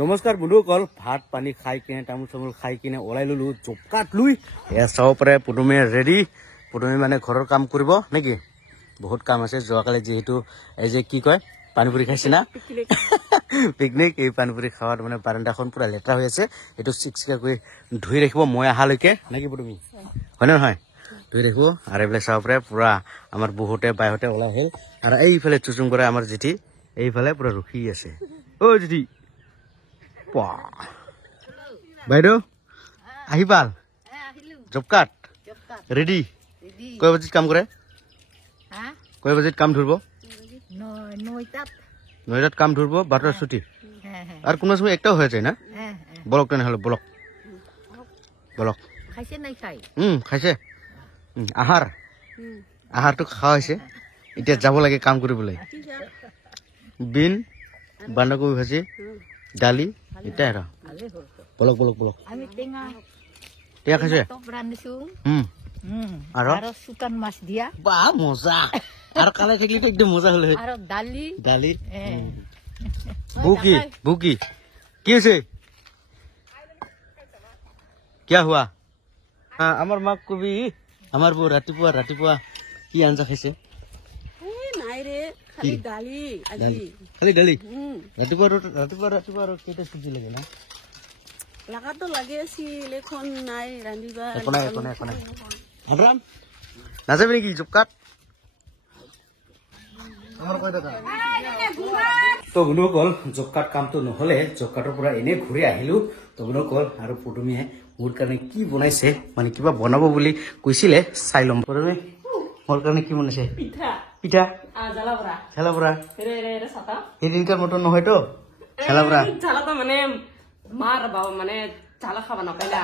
নমস্কাৰ বন্ধুসকল, ভাত পানী খাই কিনে তামোল চামোল খাই কিনে ওলাই ললো জব কাৰ্ড লৈ। এয়া চাব পাৰে পুতুমে ৰেডি। পুতুমে মানে ঘৰৰ কাম কৰিব নেকি? বহুত কাম আছে। যোৱাকালি যিহেতু এই যে কি কয় পানীপুৰি খাইছে না পিকনিক, এই পানীপুৰি খাৱাত মানে বাৰান্দাখন পুৰা লেতেৰা হৈ আছে। এইটো চিকচিকা কৰি ধুই ৰাখিব মই অহালৈকে নেকি পুতুমি, হয় নে নহয়? ধুই ৰাখিব। আৰু এইবিলাক চাব পাৰে পুৰা আমাৰ বহুতে বাইহঁতে ওলাই আহিল। আৰু এইফালে চুচুং কৰে আমাৰ জেঠি, এইফালে পুৰা ৰখি আছে। অ জেঠি বাইদেউ আহি পাল জব কাৰ্ড ৰেডি। কয় বজাত কাম কৰে? কয় বজাত কাম ধৰিব? 9টাত কাম ধৰিব, 12টাত ছুটি। আর কোনো সময় একটাও হয়ে যায় না? বলক তেনেহলে বলক বলক। খাইছে নাই খাই? খাইছে। আহাৰটো খাওয়া হৈছে। এতিয়া যাব লাগে কাম কৰিবলৈ। বিন, বন্ধাকবি ভাজি, ডালি, এটা আৰু বলক বলক বলক। আমি টেঙা খাইছে? আৰু শুকান মাছ দিয়া। বা মজা। আৰ কালে থাকলে তো একদম মজা হলো। আৰু ডালি ডালি বুকি বুকি কি হয়েছে? क्या हुआ? আমার মাক কবি আমার বউ রাতিপুয়া কি আঞ্জা খাইছে? খালি ডালি। রাতিপুয়া কেইটা চুজি লাগে না? লাগাতো লাগে আছিল, এখন নাই রান্ধিবা। আব্রাম নাযাবি নেকি জব কাৰ্ড? তো বন্ধুসকল, জব কাৰ্ড কামটো নহলে জব কাৰ্ডৰ পৰা এনে ঘূৰি আহিলো। তো বন্ধুসকল, আৰু পুতুমিয়ে মোৰ কাৰণে কি বনাইছে, মানে কিবা বনাব বুলি কৈছিলে, চাই ল'ম। পুতুমি মোৰ কাৰণে কি বনাইছে? পিঠা ঝালাবৰা। সেইদিনকাৰ মতন নহয় তো ঝালাবৰা? ঝালাটা মানে মাৰ বাবা মানে ঝালা খাবা নাপায় না,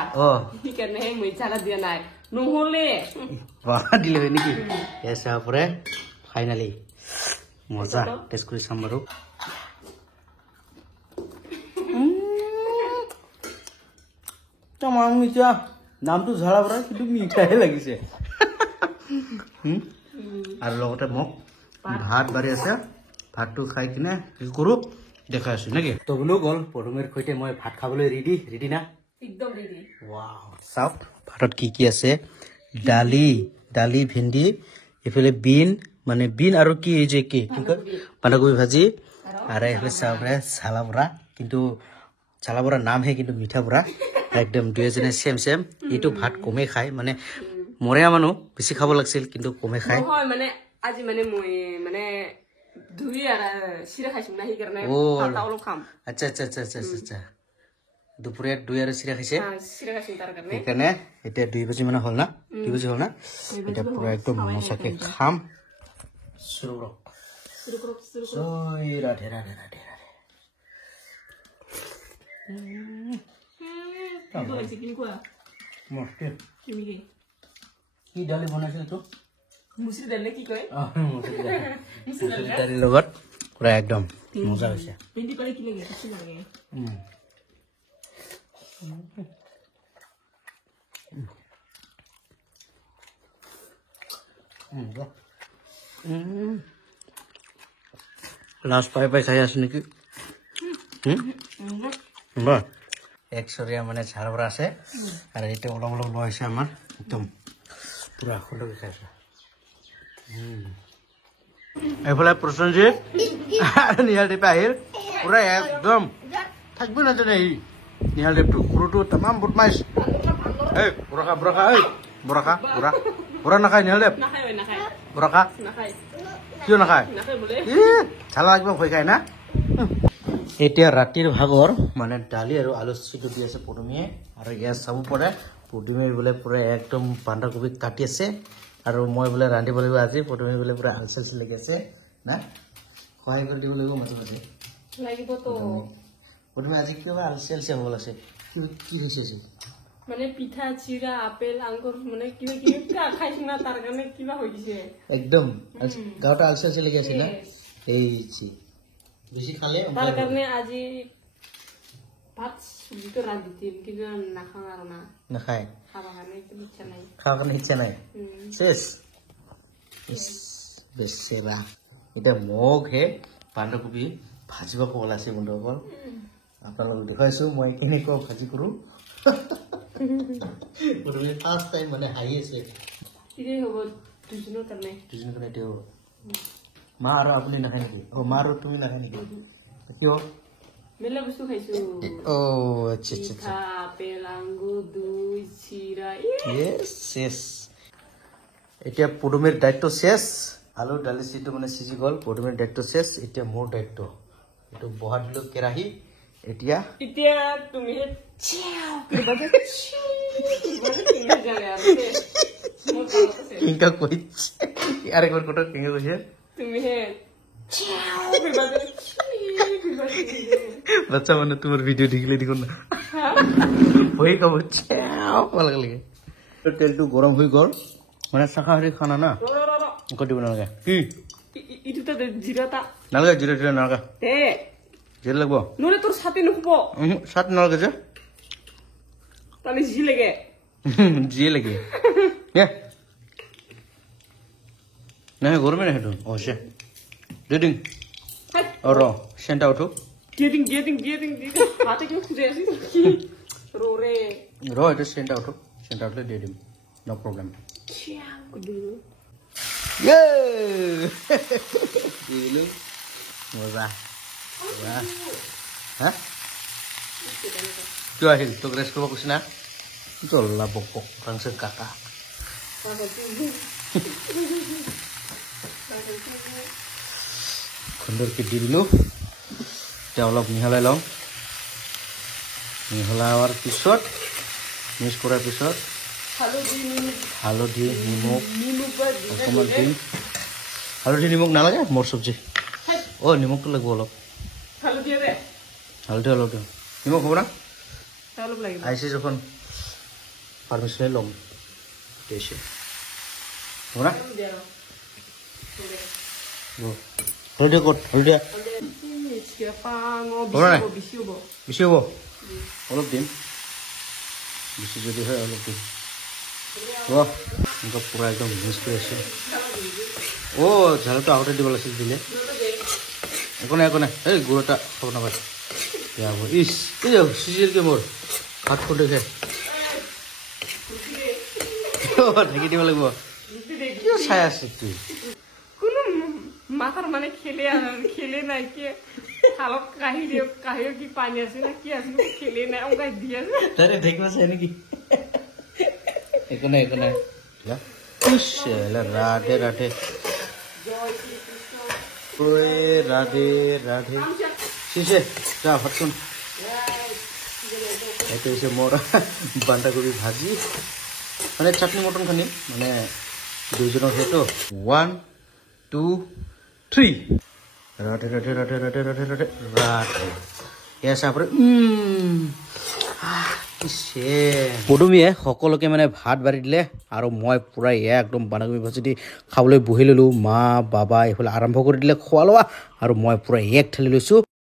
সেইকাৰণে মই ঝালা দিয়া নাই। নহলে দিলে হয় নেকি? এসা পৰে ফাইনালি মজা টেস্ট কৰি চাম বাৰু। তামাম মিঠা। নামটো ঝালাবৰা কিন্তু মিঠাহে লাগিছে। আৰু লগতে মোক ভাত বাঢ়ি আছে। ভাতটো খাই কিনে কি কৰো দেখাই আছো নেকি? তো বোলো গ'ল পদুমেৰ সৈতে মই ভাত খাবলৈ ৰেডি না? একদম ৰেডি। ওয়াও, চাওক ভাতত কি কি আছে। ডালি ভেন্দি, এফালে বিন, মানে বিন আৰু কি এই যে কি কয় বন্ধাকবি ভাজি, আৰু এইফালে চাওক ঝালাবৰা। কিন্তু ঝালাবৰাৰ নামহে কিন্তু মিঠা বৰা। একদম দুয়োজনে সেম। এইটো ভাত কমে খায়, মানে মৰীয়া মানুহ বেছি খাব লাগিছিল কিন্তু কমে খায়। নহয় মানে আজি মানে মই মানে ধুই আৰু চিৰা খাইছো না, সেইকাৰণে ভাতটা অলপ খাম। আচ্ছা। দুপৰীয়া দুই আৰু চিৰা খাইছে, চিৰা খাইছো তাৰ কাৰণে। সেইকাৰণে এতিয়া 2 বাজি মানে হ'ল না? 2 বাজি হ'ল না? এতিয়া পুৰা একদম মজাকে খাম। ৰাধে ৰাধে ৰাধে ৰাধে। কি ডালি বনাইছিল তো? মুসুৰি দাল কি কয়? মুসুৰি দালিৰ লগত পুৰা একদম মজা হৈছে। ভেন্দি পালে কি লাগে? কিছু লাগে। লাষ্ট পাই খাই আছো নেকি? একচৰীয়া মানে ঝালবৰা আছে, আৰু এইটো অলপ লৈ আছে আমাৰ একদম পুৰা খুন্দকে খাইছে। এইফালে প্ৰসেনজিৎ আৰু নিহালদীপে আহিল। পুৰা একদম থাকিব নাজানে সি নিহালদীপটো। সৰুটো তামাম বদমাইছ। এই বৰা নাখায় নিহালদেৱ? বৰা খা। কিয় নাখায়? ঝালা একদম ভয় খায় না? এতিয়া ৰাতিৰ ভাগৰ মানে ডালি আৰু আলু চিটো দি আছে পুতুমিয়ে। আৰু ইয়াত চাব পাৰে পুতুমিয়ে বোলে পুৰা একদম বন্ধাকবি কাটি আছে, আৰু মই বোলে ৰান্ধিব লাগিব আজি। পুতুমিয়ে বোলে পুৰা আলচেল লাগি আছে না, সহায় কৰি দিব লাগিব মাজে মাজে লাগিব তো। পুতুমি আজি কিবা আলচেল হ'ব আছে। কি হৈছে? মানে পিঠা চিৰা আপেল আঙুৰ মানে কিবা খাইছো না, তাৰ কাৰণে কিবা হৈ গৈছে একদম। গাঁৱতে আলচেল লাগি আছে না, এই বেছি খালে তাৰ কাৰণে আজি ভাত চব্জিটো ৰান্ধি দিম, কিন্তু নাখাওঁ আৰু না। নাখায়? খাবৰ কাৰণে ইচ্ছা নাই। খাবৰ কাৰণে ইচ্ছা নাই? শেষ বেচেৰা। এতিয়া মোক হে বন্ধাকবি ভাজিব ওলাইছে বন্ধুসকল আপোনালোকক দেখুৱাইছো মই কেনেকৈ ভাজি কৰো পুটুমি ফাৰ্ষ্ট টাইম মানে হাঁহি আছে কিৰে হব দুজনেৰ কাৰণে দুজনৰ কাৰণে এতিয়া মা আৰু আপুনি নাখায় নেকি মা আৰু তুমি নাখায় নেকি কিয় মেলা বস্তু খাইছো আচ্ছা আচ্ছা পিঠা পেলাঙ্গু দই চিৰা শেষ এতিয়া পুটুমিৰ দায়িত্ব শেষ আলু দালি চিটো মানে সিজি গল পুটুমিৰ দায়িত্ব শেষ এতিয়া মোৰ দায়িত্ব এইটো বহা দিলো কেৰাহী এতিয়া তুমি কিংকা কইছে আরেকবার কোটা কিংকা কইছে তুমি বাচ্চা মানে তোমার ভিডিও দেখিলে দেখুন না হয়ে খাবো ভালো লাগে তেলটো গরম হয়ে গল মানে শাকাহারি খানা না দিব নালাগে কি ইটুটা জিরাটা নালাগে জিরা টিরা নালাগে জিরা লাগবো নলে তোর সাথে নুখব সাত নালাগে যে তাহলে জি লেগে জিয়ে লাগে না গরমে না হেঁটু অবশ্যই রেডিং র সেন্টা উঠো গিয়ে হাতে কেউ খুঁজে আসি রে র এটা সেন্টা উঠলে দিয়ে দিম নো প্রবলেম মজা হ্যাঁ কিয় আহিল তোক ৰেষ্ট কৰিব কৈছে না জল্লা বক বক ৰাংছে কাকা সুন্দৰকৈ দি দিলোঁ এতিয়া অলপ মিহলাই লওঁ মিহলাৰ পিছত মিক্স কৰাৰ পিছত হালধি নিমখ অকণমান দিম হালধি নিমখ নালাগে মোৰ চব্জি নিমখটো লাগিব অলপ হালধি অলপ দিওঁ নিমখ হ'ব না আহিছে যখন পারমিশনে লম দেশে হ'ব না হলদিয়া ক'ত হলদিয়া বেছি হ'ব অলপ দিম বেছি যদি হয় অলপ দিম এনেকুৱা পূৰা একদম মিক্স কৰি আছে ঝালটো আগতে দিব লাগিছিল দিলে একো নাই এই গুড় এটা খাব নাপায় বেয়া হ'ব চিজিলকৈ মোৰ ভাত ফুটে খাই ঢাকি দিব লাগিব কিয় চাই আছে তুই কোনো মাথার মানে খেলে নাই কি হালত কাহিও কি পানি আছে না কি আছে খেলে নাই ওগাই দিয়ে তাৰে ঢেকিব চাই নেকি একো নাই ৰাধে ৰাধে ৰাধে ৰাধে শেষে যা ভাতখন এইটো হৈছে মোৰ বন্ধাকবি ভাজি মানে চাটনি মটন খানি মানে দুইজনৰ সেইটো 1 2 3 ৰাধে ৰাধে ৰাধে ৰাধে ৰাধে ৰাধে ৰাধে এয়া চাপৰে পদুমীয়ে সকলোকে মানে ভাত বাঢ়ি দিলে আৰু মই পূৰা একদম বন্ধাকবি ভাজি দি খাবলৈ বহি ল'লোঁ মা বাবা এইফালে আৰম্ভ কৰি দিলে খোৱা লোৱা আৰু মই পূৰা এক ঠেলি লৈছোঁ